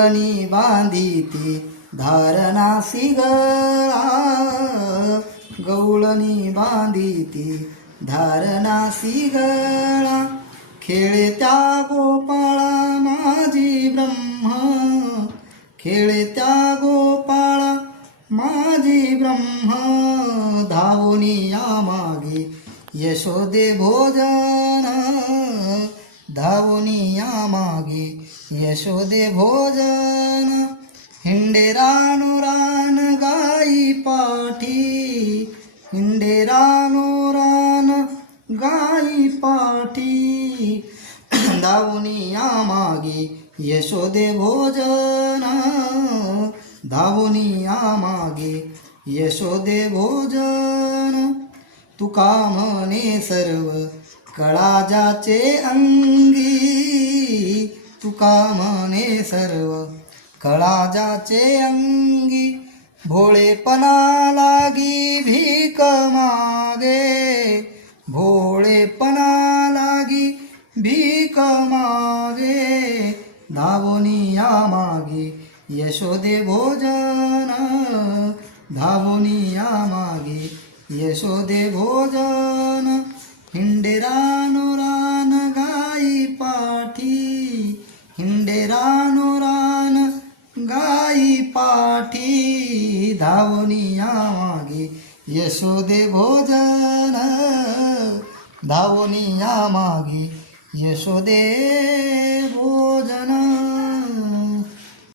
गवळणी बांधिते धारणासी गळा, गवळणी बांधिते धारणासी गळा. खेळत्या गोपाळा माझी ब्रह्म, खेळत्या गोपाळा माझी ब्रह्म. धावूनी या मागे यशोदे भोजन, धावूनी या मागे यशोदे भोजन. हिंडे रान गाई पाठी, हिंडे रान गाई पाठी. धावूनी या मागे यशोदे भोजन, धावूनी या मागे यशोदे भोजन. तुका म्हणे सर्व कळा ज्याचे अंगी, तुका म्हणे सर्व कळा ज्याचे अंगी. भोळेपणा लागी भीक मागे, भोळेपणा लागी भीक मागे. धावूनी या मागे यशोदे भोजन, धावूनी या मागे यशोदे भोजन. हिंडे रान गाई पाठी, हिंडे रान गाई पाठी. धावूनी या मागे यशोदे भोजन, धावूनी या मागे यशोदे भोजन.